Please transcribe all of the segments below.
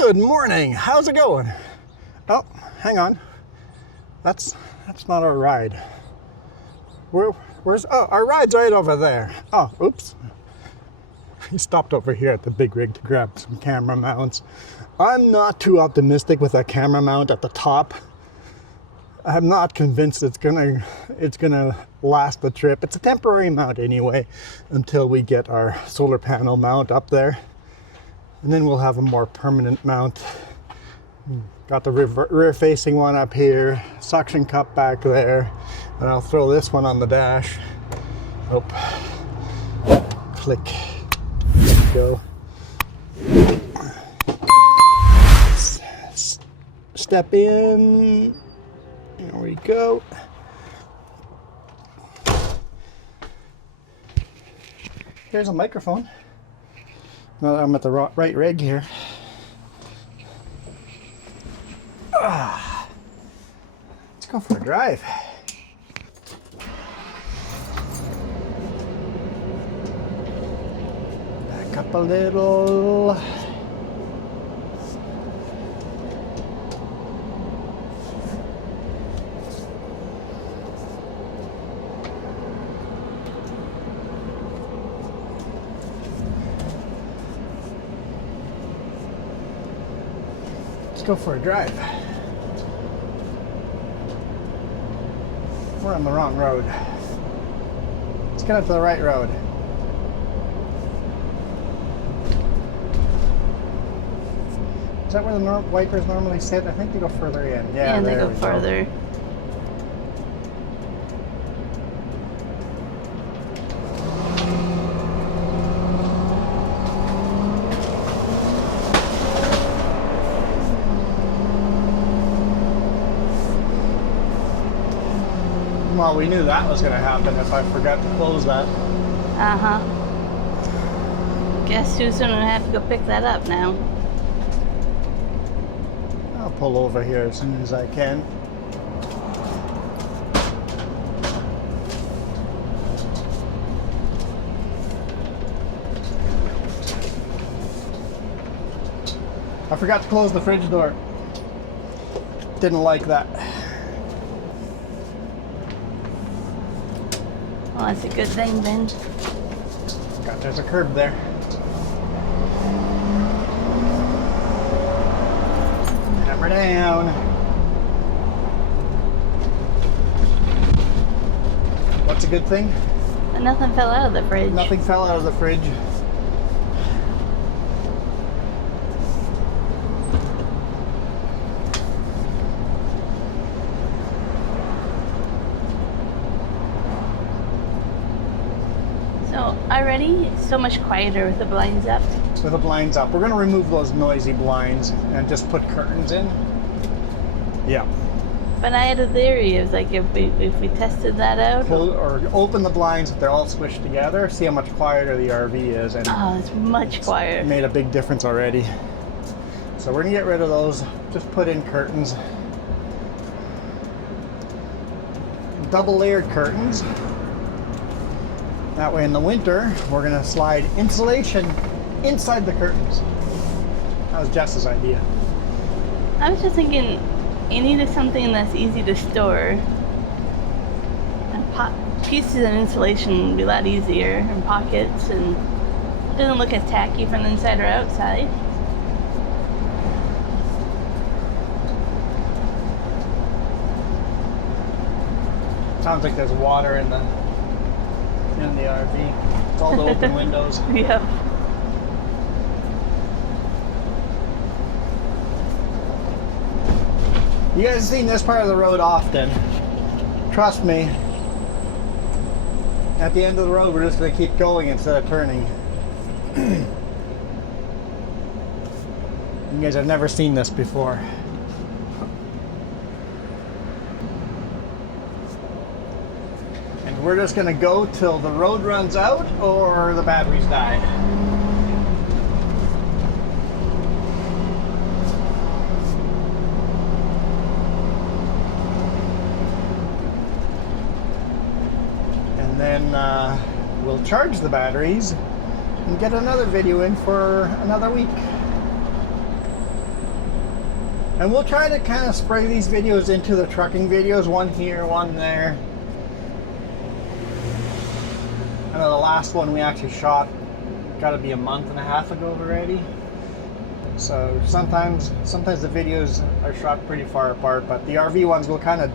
Good morning. How's it going? Oh, hang on. That's not our ride. Where's our ride's right over there. Oh, oops. He stopped over here at the big rig to grab some camera mounts. I'm not too optimistic with that camera mount at the top. I'm not convinced it's gonna last the trip. It's a temporary mount anyway, until we get our solar panel mount up there. And then we'll have a more permanent mount. Got the rear facing one up here, suction cup back there, and I'll throw this one on the dash. Oh, click, go. Step in, there we go. Here's a microphone. Now that I'm at the right rig here. Let's go for a drive. Back up a little. Let's go for a drive. We're on the wrong road. Let's get up to the right road. Is that where the wipers normally sit? I think they go further in. Yeah, they go farther. Well, we knew that was going to happen if I forgot to close that. Uh-huh. Guess who's going to have to go pick that up now? I'll pull over here as soon as I can. I forgot to close the fridge door. Didn't like that. Well, that's a good thing then. There's a curb there. Hammer down. What's a good thing? But nothing fell out of the fridge. Nothing fell out of the fridge. Already so much quieter with the blinds up. With the blinds up. We're going to remove those noisy blinds and just put curtains in. Yeah. But I had a theory. It was like if we tested that out. Or open the blinds if they're all squished together. See how much quieter the RV is. And oh, it's much quieter. It made a big difference already. So we're going to get rid of those. Just put in curtains. Double layered curtains. That way in the winter, we're going to slide insulation inside the curtains. That was Jess's idea. I was just thinking, you needed something that's easy to store. And pieces of insulation would be a lot easier in pockets, and it doesn't look as tacky from the inside or outside. Sounds like there's water in the RV. It's all the open windows. Yep. You guys have seen this part of the road often. Trust me. At the end of the road, we're just going to keep going instead of turning. You guys have never seen this before. We're just going to go till the road runs out or the batteries die. And then we'll charge the batteries and get another video in for another week. And we'll try to kind of spray these videos into the trucking videos, one here, one there. I know the last one we actually shot got to be a month and a half ago already. So sometimes the videos are shot pretty far apart, but the RV ones will kind of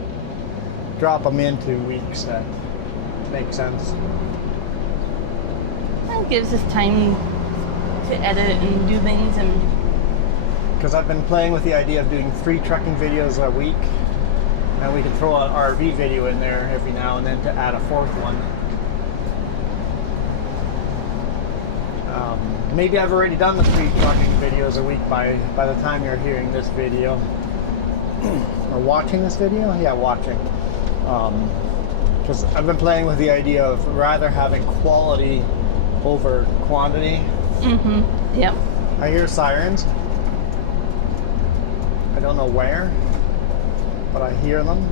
drop them into weeks that make sense. It gives us time to edit and do things, and because I've been playing with the idea of doing 3 trucking videos a week, and we can throw an RV video in there every now and then to add a 4th one. Maybe I've already done the 3 trucking videos a week by the time you're hearing this video. Or watching this video? Yeah, watching. Because I've been playing with the idea of rather having quality over quantity. Mm-hmm. Yep. I hear sirens. I don't know where, but I hear them.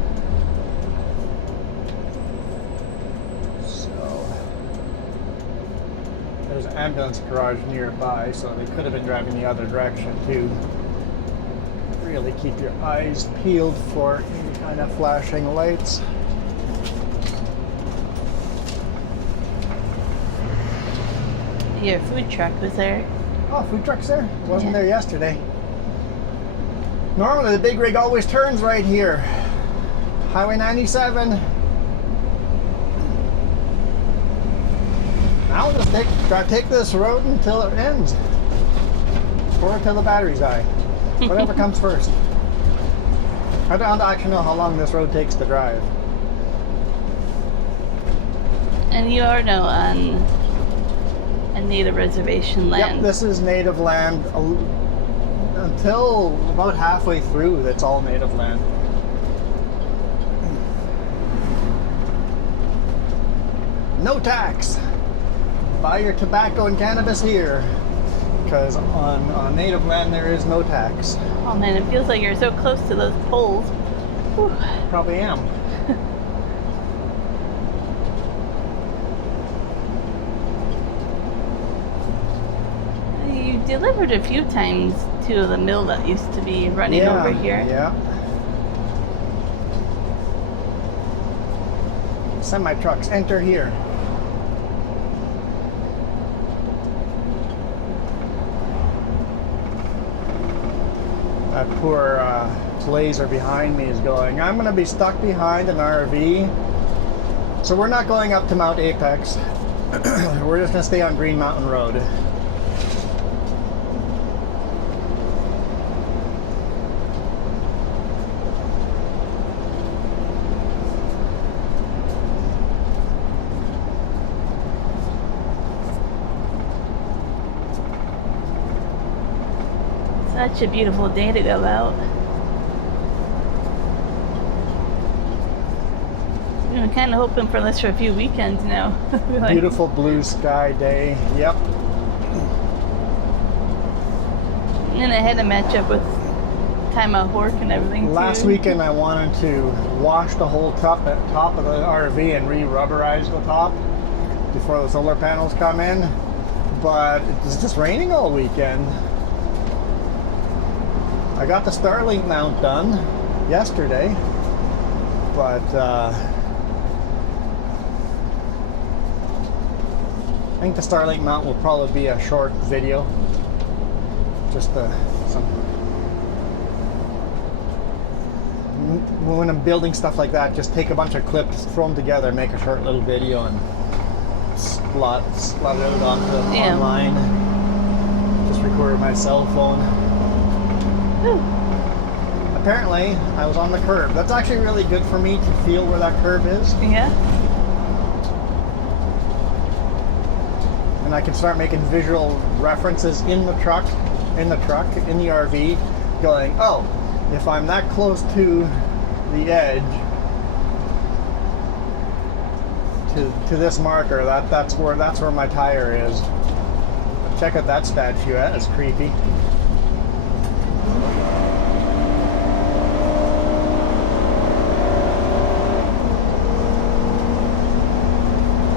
There's an ambulance garage nearby, so they could have been driving the other direction too. Really keep your eyes peeled for any kind of flashing lights. Your food truck was there. Oh, food truck's there? It wasn't there yesterday. Normally the big rig always turns right here. Highway 97. I'll just take this road until it ends. Or until the batteries die. Whatever comes first. I don't actually know how long this road takes to drive. And you are now on a native reservation land. Yep, this is native land. Until about halfway through, that's all native land. No tax. Buy your tobacco and cannabis here, because on native land there is no tax. Oh man, it feels like you're so close to those poles. Whew. Probably am. You delivered a few times to the mill that used to be running over here. Yeah. Semi trucks enter here. That poor Blazer behind me is going, I'm going to be stuck behind an RV. So we're not going up to Mount Apex. We're just going to stay on Green Mountain Road. Such a beautiful day to go out. I'm kind of hoping for this for a few weekends now. Like, beautiful blue sky day. Yep. And I had to match up with time off work and everything. Last too. weekend I wanted to wash the whole top of the RV and re-rubberize the top before the solar panels come in, but it's just raining all weekend. I got the Starlink mount done yesterday, but I think the Starlink mount will probably be a short video. Just when I'm building stuff like that, just take a bunch of clips, throw them together, make a short little video, and slot it out onto online. Just record with my cell phone. Ooh. Apparently, I was on the curb. That's actually really good for me to feel where that curb is. Yeah. And I can start making visual references in the truck, in the RV, going, oh, if I'm that close to the edge, to this marker, that's where my tire is. Check out that statue. That is creepy.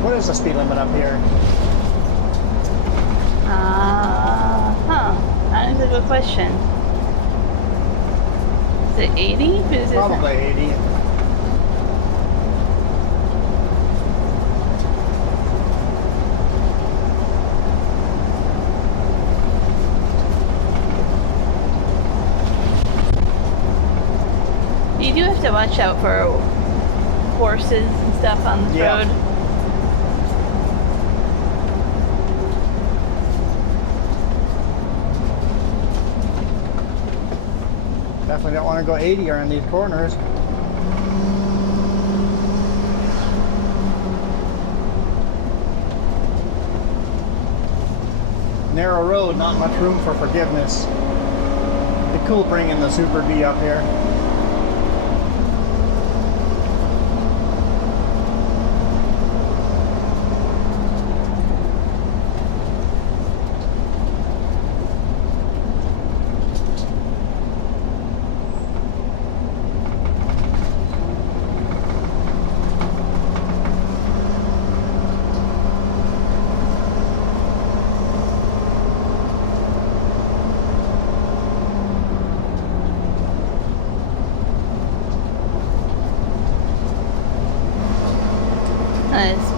What is the speed limit up here? That is a good question. it 80? Is it Probably 80. You do have to watch out for horses and stuff on this Yeah. road. Definitely don't want to go 80 around these corners. Narrow road, not much room for forgiveness. Be cool bringing the Super B up here.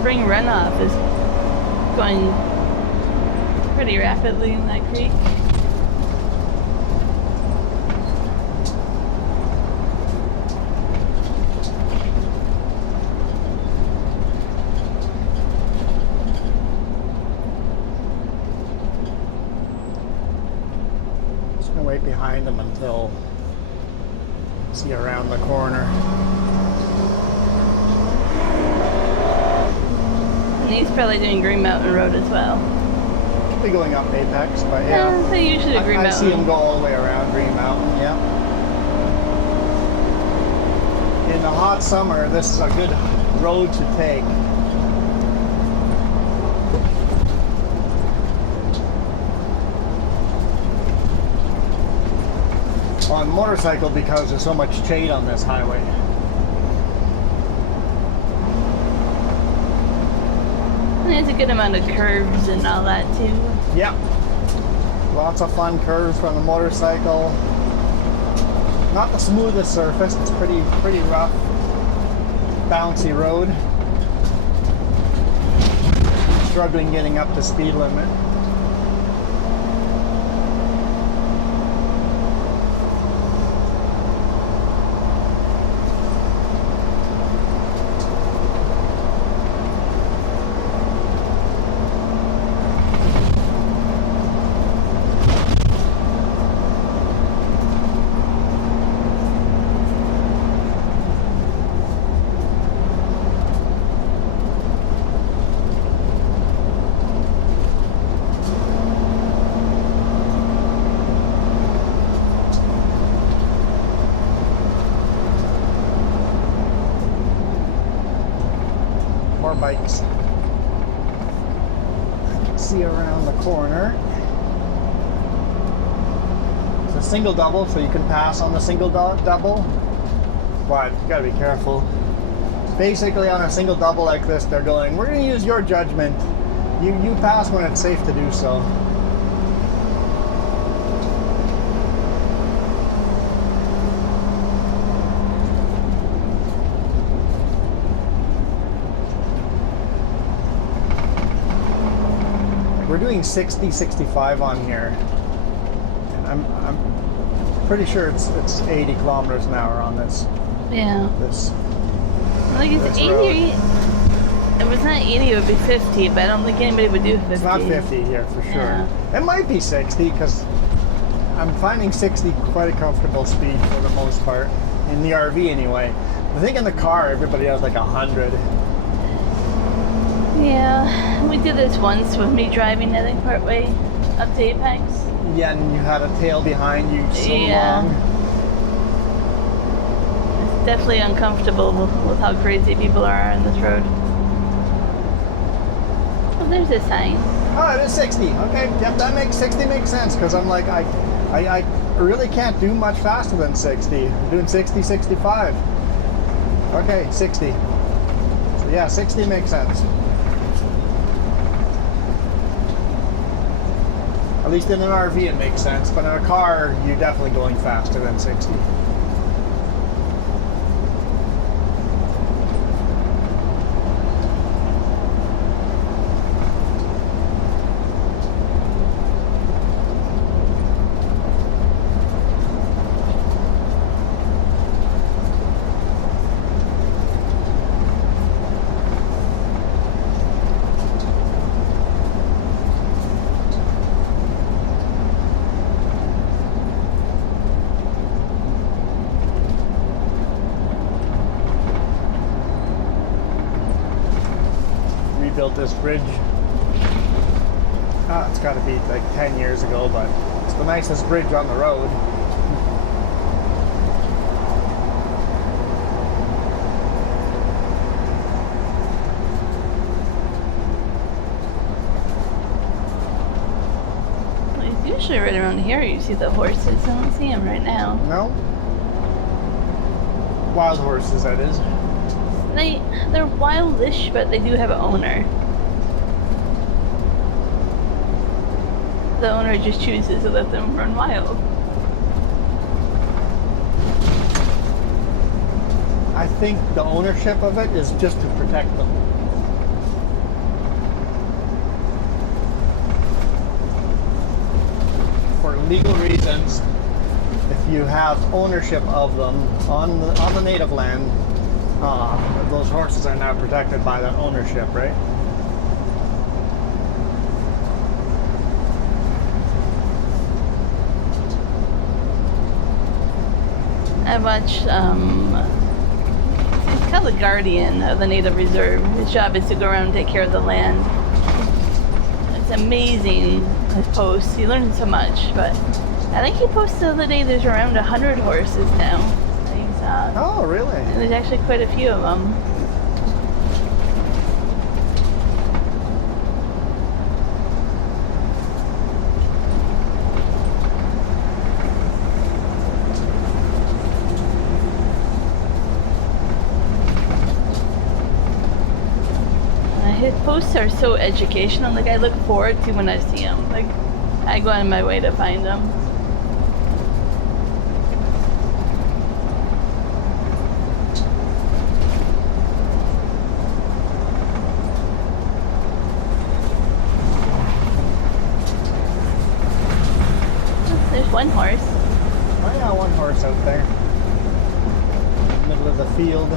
Spring runoff is going pretty rapidly in that creek. Just gonna wait behind them until see around the corner. He's probably doing Green Mountain Road as well. Be going up Apex, but yeah. They usually do Green I Mountain. see him go all the way around Green Mountain, yeah. In the hot summer, this is a good road to take. On motorcycle because there's so much shade on this highway. There's a good amount of curves and all that too. Yeah. Lots of fun curves from the motorcycle. Not the smoothest surface, it's pretty rough, bouncy road. Struggling getting up to speed limit. More bikes. I can see around the corner. It's a single double, so you can pass on the single double. But you gotta be careful. Basically, on a single double like this, they're going, we're gonna use your judgment. You pass when it's safe to do so. We're doing 60, 65 on here. And I'm pretty sure it's 80 kilometers an hour on this. Yeah. This. Like it's this 80. road. If it was not 80, it would be 50, but I don't think anybody would do 50. It's not 50 here for sure. Yeah. It might be 60 because I'm finding 60 quite a comfortable speed for the most part. In the RV anyway. I think in the car everybody has like 100. Yeah, we did this once with me driving, I think, partway up to Apex. Yeah, and you had a tail behind you so long. It's definitely uncomfortable with how crazy people are on this road. Oh, there's a sign. Oh, it is 60. Okay, yep, that makes 60 makes sense because I'm like, I really can't do much faster than 60. I'm doing 60, 65. Okay, 60. So yeah, 60 makes sense. At least in an RV it makes sense, but in a car, you're definitely going faster than 60. this bridge. It's got to be like 10 years ago, but it's the nicest bridge on the road. Usually right around here you see the horses. I don't see them right now. No? Wild horses, that is. They're wildish, but they do have an owner. The owner just chooses to let them run wild. I think the ownership of it is just to protect them. For legal reasons, if you have ownership of them on the native land, those horses are now protected by that ownership, right? I watched, it's called the Guardian of the Native Reserve. His job is to go around and take care of the land. It's amazing, his posts. He learned so much, but I think he posted the other day there's around 100 horses now. Oh, really? And there's actually quite a few of them. His posts are so educational. Like, I look forward to when I see them. Like, I go on my way to find them. There's one horse. Oh yeah, one horse out there. In the middle of the field.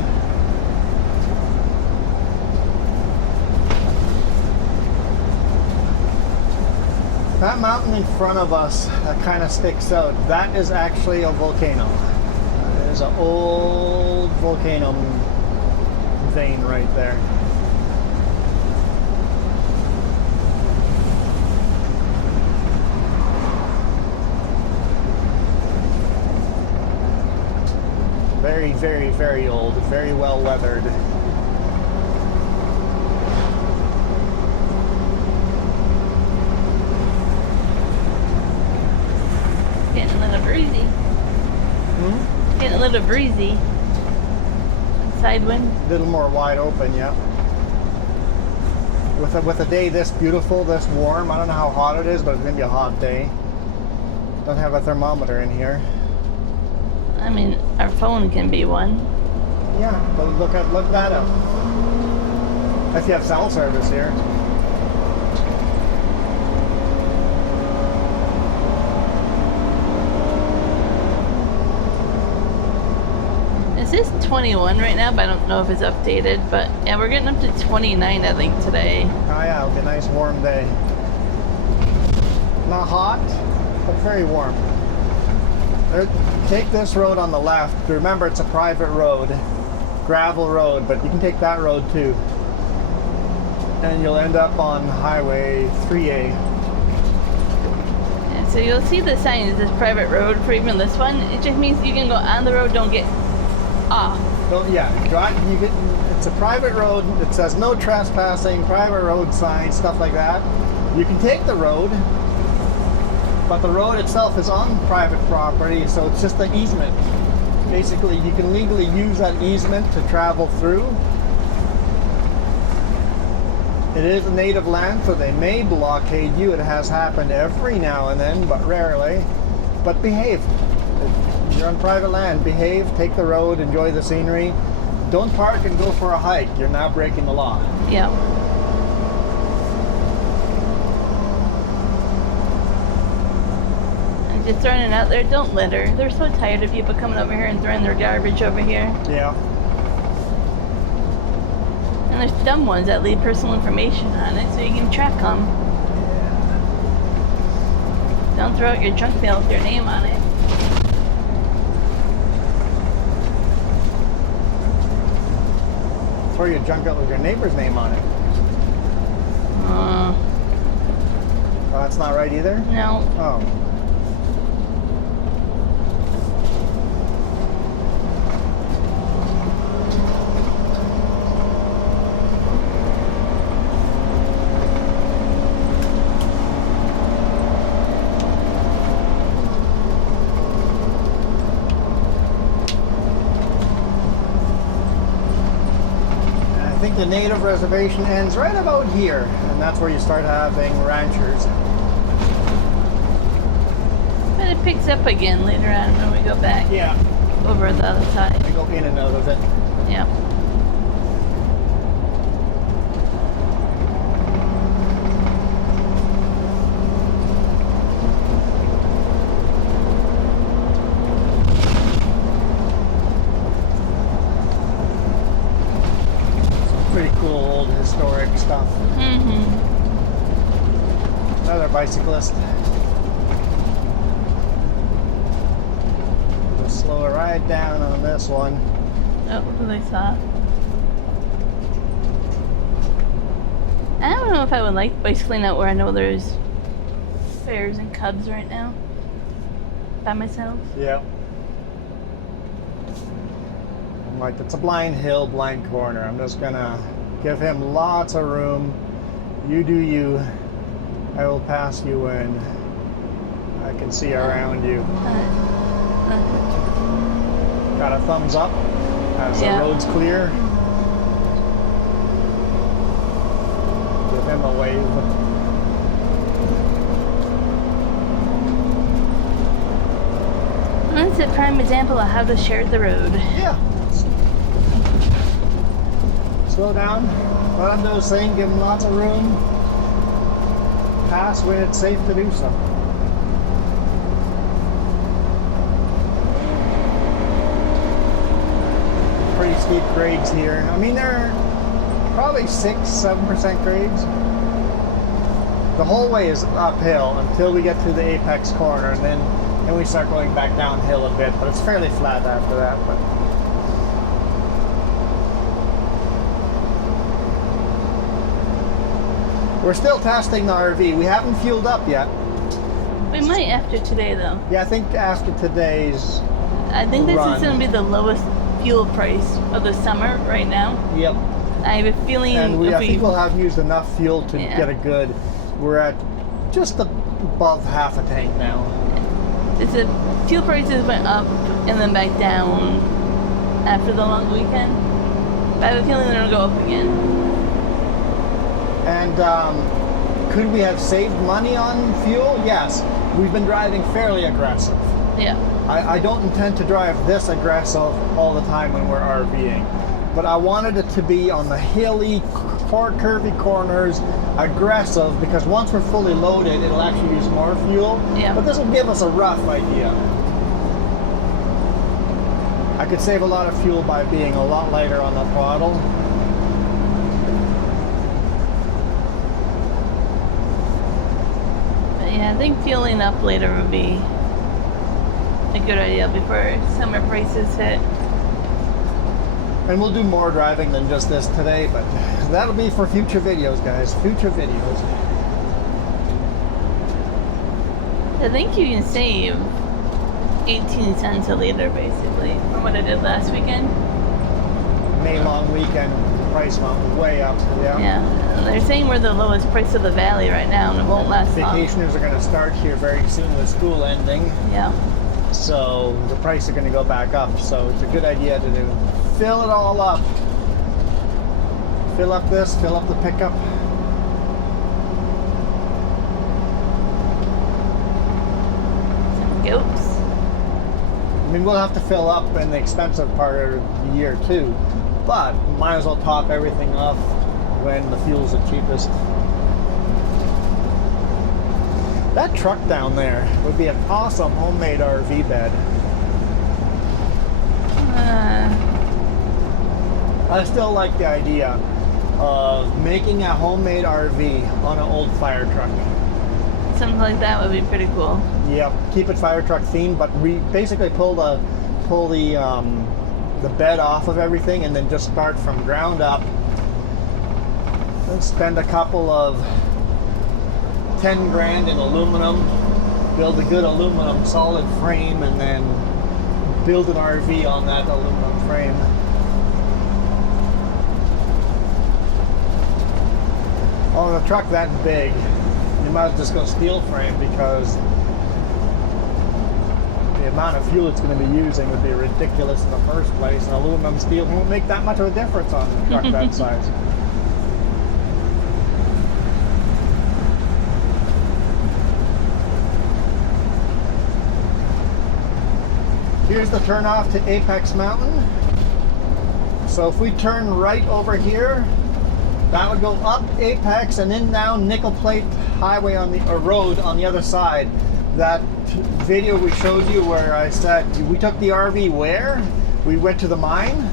That mountain in front of us that kind of sticks out, that is actually a volcano. It is an old volcano vein right there. Very, very, very old, very well weathered. Getting a little breezy. Getting a little breezy. Side wind. A little more wide open, yeah. With a day this beautiful, this warm, I don't know how hot it is, but it's gonna be a hot day. Don't have a thermometer in here. I mean, our phone can be one. Yeah, but look that up. If you have cell service here. It says 21 right now, but I don't know if it's updated. But yeah, we're getting up to 29, I think, today. Oh yeah, it'll be a nice warm day. Not hot, but very warm. Take this road on the left. Remember, it's a private road, gravel road, but you can take that road too. And you'll end up on Highway 3A. Yeah, so you'll see the sign is this private road for even this one. It just means you can go on the road, don't get off. It's a private road. It says no trespassing, private road sign, stuff like that. You can take the road, but the road itself is on private property, so it's just an easement. Basically, you can legally use that easement to travel through. It is a native land, so they may blockade you. It has happened every now and then, but rarely. But behave. You're on private land. Behave, take the road, enjoy the scenery. Don't park and go for a hike. You're now breaking the law. Yeah. Just throwing it out there, don't litter. They're so tired of people coming over here and throwing their garbage over here. Yeah. And there's dumb ones that leave personal information on it so you can track them. Yeah. Don't throw out your junk mail with your name on it. Throw your junk out with your neighbor's name on it. Oh, that's not right either? No. Oh. I think the native reservation ends right about here, and that's where you start having ranchers. But it picks up again later on when we go back Yeah, over the other side. I go in and out of it. Yeah. Pretty cool old historic stuff. Mm-hmm. Another bicyclist. We'll slow a ride down on this one. Oh, who they saw. I don't know if I would like bicycling out where I know there's bears and cubs right now. By myself. Yeah. I'm like, it's a blind hill, blind corner. I'm just gonna give him lots of room. You do you. I will pass you when I can see around you. Got a thumbs up as Yeah. the road's clear. Give him a wave. That's a prime example of how to share the road. Yeah. Slow down. Let him do his thing. Give him lots of room. Pass when it's safe to do so. Pretty steep grades here. I mean, they're probably 6-7% grades. The whole way is uphill until we get to the apex corner, and then we start going back downhill a bit. But it's fairly flat after that. But we're still testing the RV. We haven't fueled up yet. We might after today though. Yeah, I think after today's I think this run. is going to be the lowest fuel price of the summer right now. Yep. I have a feeling And if I think we'll have used enough fuel to Yeah. get a good. We're at just above half a tank now. it's a, fuel prices went up and then back down after the long weekend. But I have a feeling they're going to go up again. And could we have saved money on fuel? Yes. We've been driving fairly aggressive. Yeah. I don't intend to drive this aggressive all the time when we're RVing, but I wanted it to be on the hilly, curvy corners, aggressive, because once we're fully loaded, it'll actually use more fuel. Yeah. But this will give us a rough idea. I could save a lot of fuel by being a lot lighter on the throttle. But yeah, I think fueling up later would be a good idea before summer prices hit. And we'll do more driving than just this today, but that'll be for future videos, guys. Future videos. I think you can save 18 cents a liter basically from what I did last weekend. May long weekend, price went way up. Yeah. Yeah. And they're saying we're the lowest price of the valley right now and it won't last long. Vacationers are going to start here very soon with school ending. Yeah. So the price are going to go back up. So it's a good idea to do. Fill it all up. Fill up this, fill up the pickup. Some goats. I mean, we'll have to fill up in the expensive part of the year too, but might as well top everything off when the fuel's the cheapest. That truck down there would be an awesome homemade RV bed. I still like the idea of making a homemade RV on an old fire truck. Something like that would be pretty cool. Yep, keep it fire truck themed, but we basically pull the bed off of everything and then just start from ground up. spend a couple of 10 grand in aluminum, build a good aluminum solid frame, and then build an RV on that aluminum frame. On a truck that big, you might just go steel frame, because the amount of fuel it's going to be using would be ridiculous in the first place, and aluminum steel won't make that much of a difference on a truck that size. Here's the turnoff to Apex Mountain. So if we turn right over here, that would go up Apex and then down Nickel Plate Highway on the road on the other side. That video we showed you where I said we took the RV where? We went to the mine.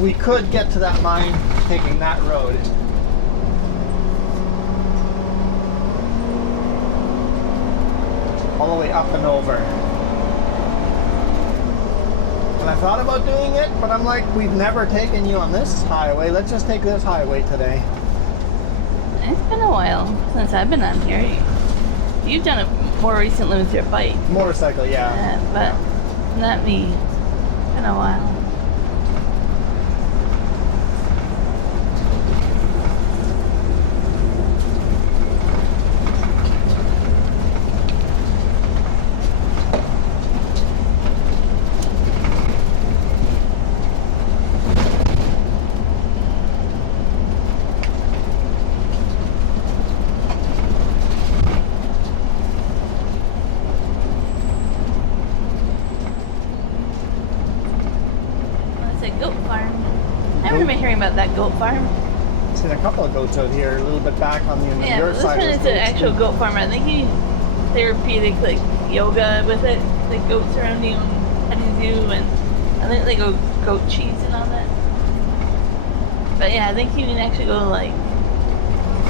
We could get to that mine taking that road. All the way up and over. And I thought about doing it, but I'm like, we've never taken you on this highway. Let's just take this highway today. It's been a while since I've been on here. You've done it more recently with your bike. Motorcycle, yeah. But not me. It's been a while. That goat farm. I've seen a couple of goats out here, a little bit back on the your this side. This one is an actual goat farm. I think he therapeutic like yoga with it. The goats around you and petting you, and I think they go goat cheese and all that. But yeah, I think you can actually go like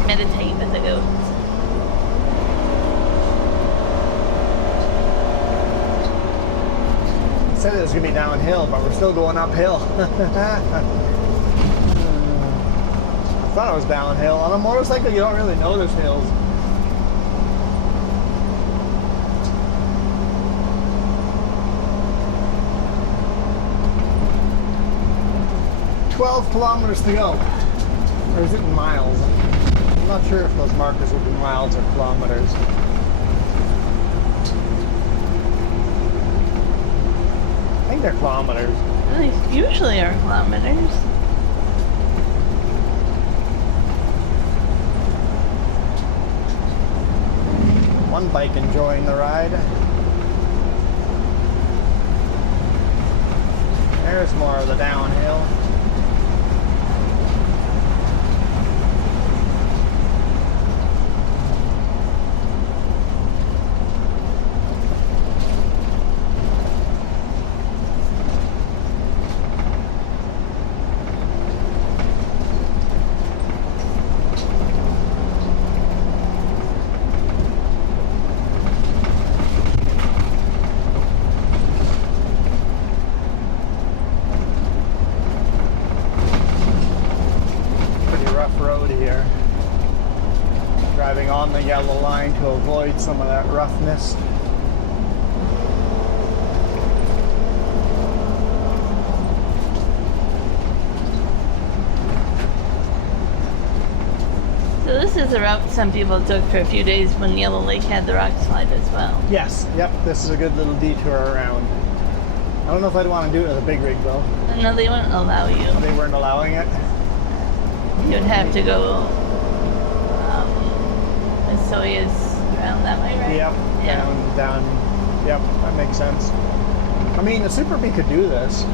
meditate with the goats. It said it was gonna be downhill, but we're still going uphill. I thought it was downhill. On a motorcycle, you don't really know there's hills. "12 kilometers to go." Or is it in miles? I'm not sure if those markers will be miles or kilometers. I think they're kilometers. They usually are kilometers. One bike enjoying the ride. There's more of the downhill. On the yellow line to avoid some of that roughness. So this is a route some people took for a few days when Yellow Lake had the rock slide as well. Yes, yep, this is a good little detour around. I don't know if I'd want to do it with a big rig though. No, they wouldn't allow you. They weren't allowing it? You'd have to go Soyuz around that way, right? Yep, yeah. down. Yep, that makes sense. I mean, a Super B could do this.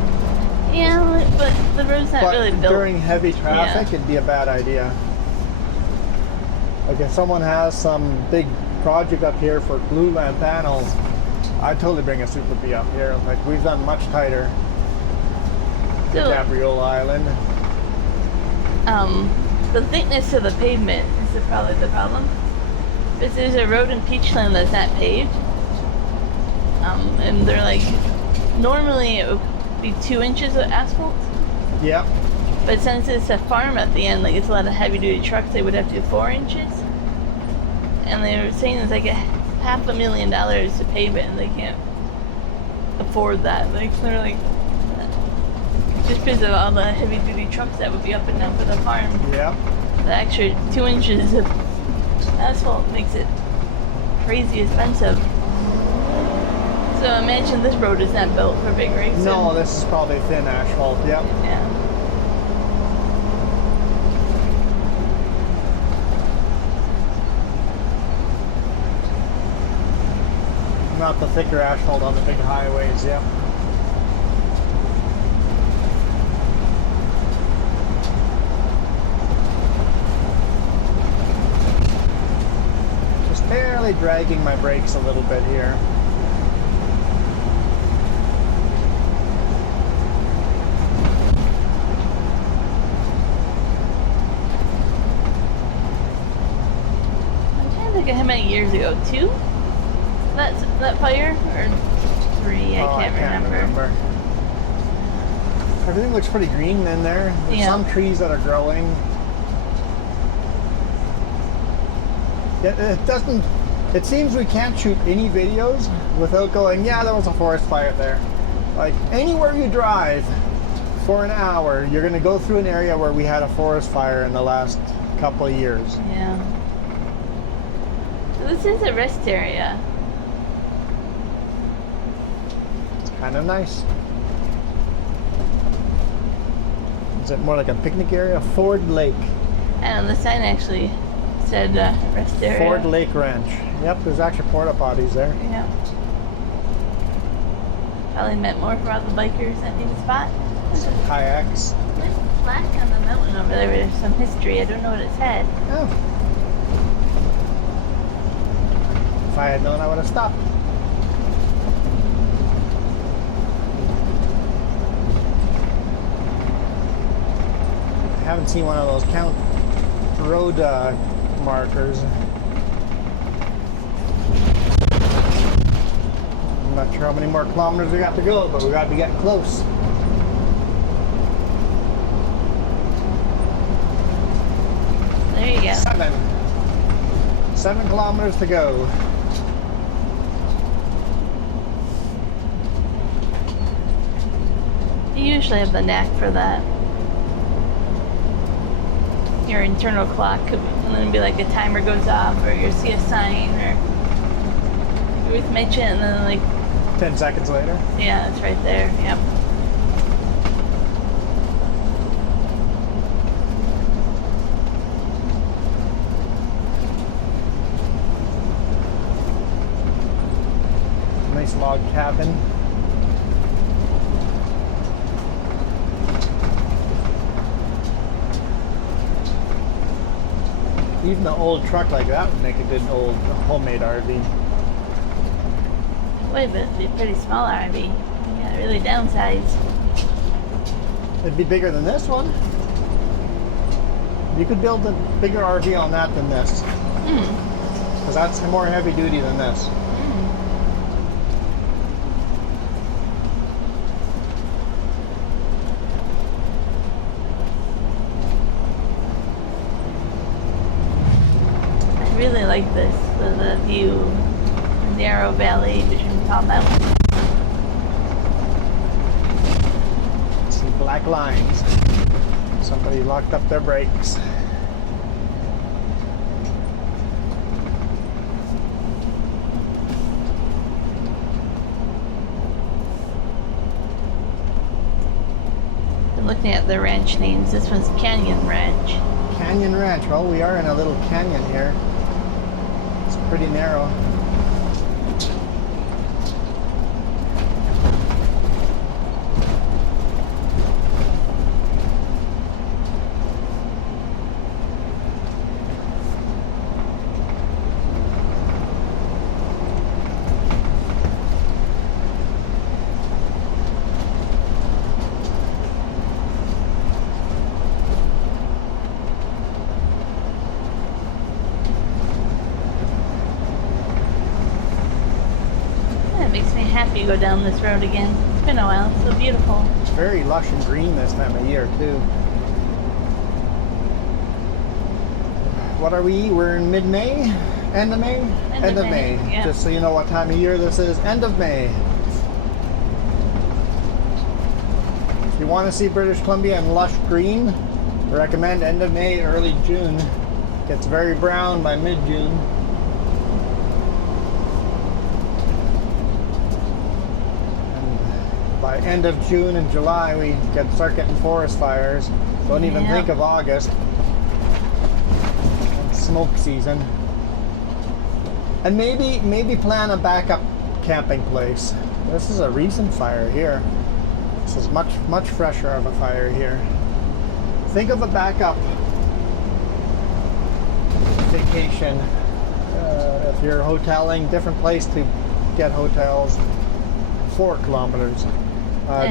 Yeah, but the road's not really built. During heavy traffic, it'd be a bad idea. Like if someone has some big project up here for glue lamp panels, I'd totally bring a Super B up here. Like we've done much tighter to Gabriola Island. The thickness of the pavement is probably the problem. Because there's a road in Peachland that's not paved. And they're like, normally it would be 2 inches of asphalt. Yep. But since it's a farm at the end, like it's a lot of heavy duty trucks, they would have to do 4 inches. And they were saying it's like $500,000 to pave it, and they can't afford that. Like they're like, just because of all the heavy duty trucks that would be up and down for the farm. Yeah. The extra 2 inches of asphalt makes it crazy expensive. So imagine this road is not built for big rigs. No, this is probably thin asphalt. Yep. Yeah. Not the thicker asphalt on the big highways. Yep. Just barely dragging my brakes a little bit here. How many years ago? 2? That fire? Or 3? I can't remember. Everything looks pretty green in there. There's some trees that are growing. It doesn't. It seems we can't shoot any videos without going, yeah, there was a forest fire there. Like anywhere you drive for an hour, you're going to go through an area where we had a forest fire in the last couple of years. Yeah. So this is a rest area. It's kind of nice. Is it more like a picnic area? Ford Lake. And the sign actually said rest area. Ford Lake Ranch. Yep, there's actually porta potties there. Yeah. Probably meant more for all the bikers that need a spot. Some kayaks. There's a plaque on the mountain over there. There's some history. I don't know what it said. Oh. If I had known, I would have stopped. I haven't seen one of those count road markers. I'm not sure how many more kilometers we got to go, but we got to be getting close. There you go. 7 kilometers to go. You usually have the knack for that. Your internal clock could be like a timer goes off, or you see a sign, or you always mention it, and then like 10 seconds later. Yeah, it's right there. Yep. Nice log cabin. Even the old truck like that would make a good old homemade RV. Wait, but it'd be a pretty small RV. You gotta really downsize. It'd be bigger than this one. You could build a bigger RV on that than this. Because that's more heavy duty than this. I really like this, the view, the narrow valley between tall mountains. See black lines. Somebody locked up their brakes. I'm looking at the ranch names. This one's Canyon Ranch. Canyon Ranch. Well, we are in a little canyon here. It's pretty narrow. Happy to go down this road again. It's been a while. It's so beautiful. It's very lush and green this time of year too. what are we? We're in mid-May? End of May? End of May, yeah. Just so you know what time of year this is, end of May. If you want to see British Columbia in lush green, I recommend end of May, early June. Gets very brown by mid-June. And by end of June and July, we start getting forest fires. Don't even think of August. Smoke season. And maybe plan a backup camping place. This is a recent fire here. This is much fresher of a fire here. Think of a backup vacation. If you're hoteling, different place to get hotels. 4 kilometers.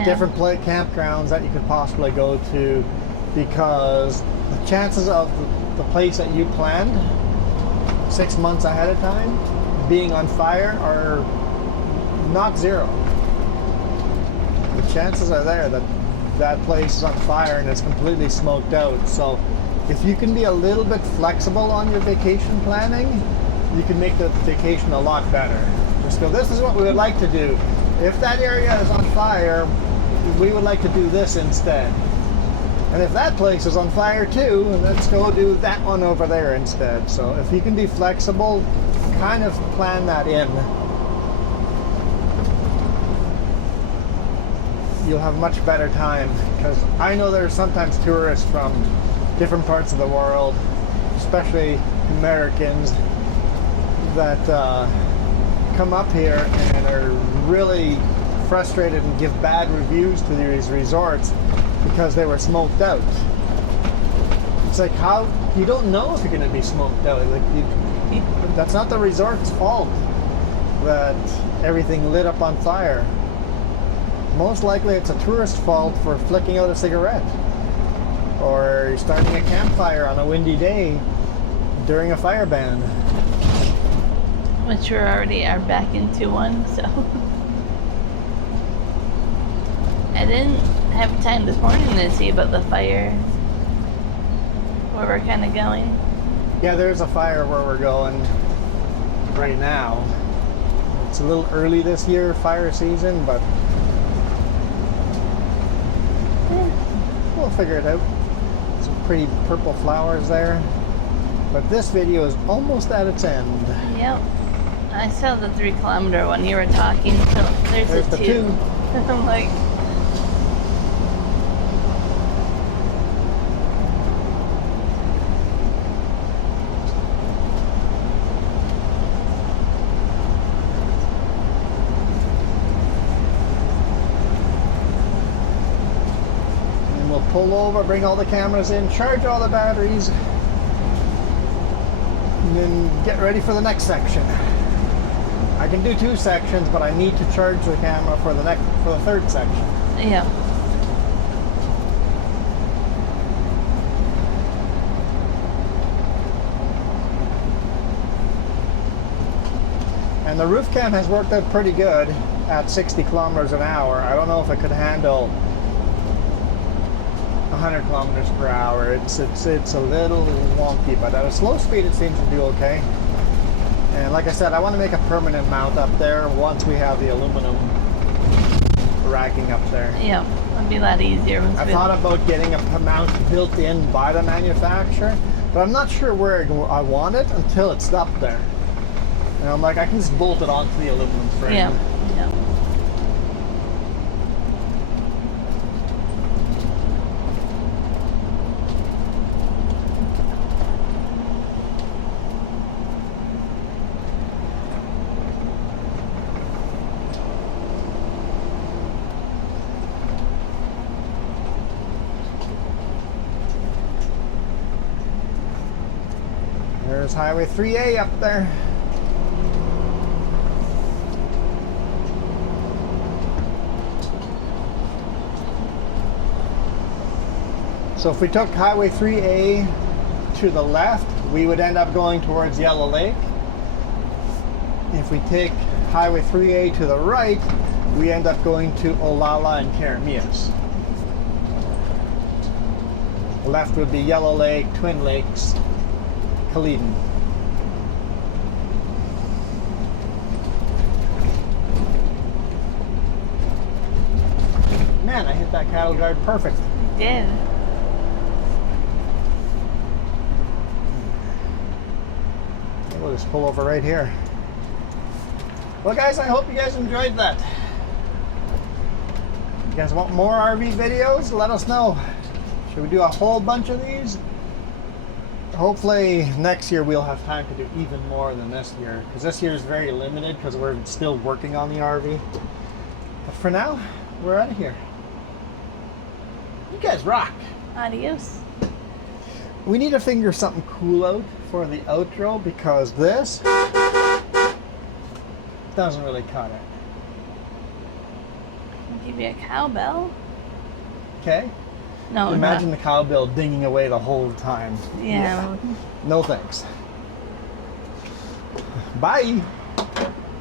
Different campgrounds that you could possibly go to, because the chances of the place that you planned 6 months ahead of time being on fire are not zero. The chances are there that that place is on fire and it's completely smoked out. So if you can be a little bit flexible on your vacation planning, you can make the vacation a lot better. Just go, this is what we would like to do. If that area is on fire, we would like to do this instead. And if that place is on fire too, let's go do that one over there instead. So if you can be flexible, kind of plan that in. You'll have much better time, because I know there's sometimes tourists from different parts of the world, especially Americans, that come up here and are really frustrated and give bad reviews to these resorts because they were smoked out. It's like, how you don't know if you're going to be smoked out. Like, that's not the resort's fault that everything lit up on fire. Most likely it's a tourist's fault for flicking out a cigarette or starting a campfire on a windy day during a fire ban. Which we already are back into one, so. I didn't have time this morning to see about the fire where we're kind of going. Yeah, there's a fire where we're going right now. It's a little early this year, fire season, but we'll figure it out. Some pretty purple flowers there. But this video is almost at its end. Yep. I saw the 3 kilometer one. You were talking, so there's the 2. I'm like, and we'll pull over, bring all the cameras in, charge all the batteries, and then get ready for the next section. I can do 2 sections, but I need to charge the camera for the 3rd section. yeah. And the roof cam has worked out pretty good at 60 kilometers an hour. I don't know if it could handle 100 kilometers per hour. It's a little wonky, but at a slow speed it seems to do okay. And like I said, I want to make a permanent mount up there once we have the aluminum racking up there. Yeah, it'd be a lot easier. I thought about getting a mount built in by the manufacturer, but I'm not sure where I want it until it's up there. And I'm like, I can just bolt it onto the aluminum frame. Yeah, yeah. There's Highway 3A up there. So if we took Highway 3A to the left, we would end up going towards Yellow Lake. If we take Highway 3A to the right, we end up going to Olalla and Karamias. The left would be Yellow Lake, Twin Lakes, Kaleden. Man, I hit that cattle guard perfect. You did. We'll just pull over right here. Well, guys, I hope you guys enjoyed that. You guys want more RV videos? Let us know. Should we do a whole bunch of these? Hopefully next year we'll have time to do even more than this year, because this year is very limited because we're still working on the RV. But for now, we're out of here. You guys rock. Adios. We need to figure something cool out for the outro, because this doesn't really cut it. I'll give you a cowbell. Okay? No, Imagine the cowbell dinging away the whole time. Yeah. No thanks. Bye.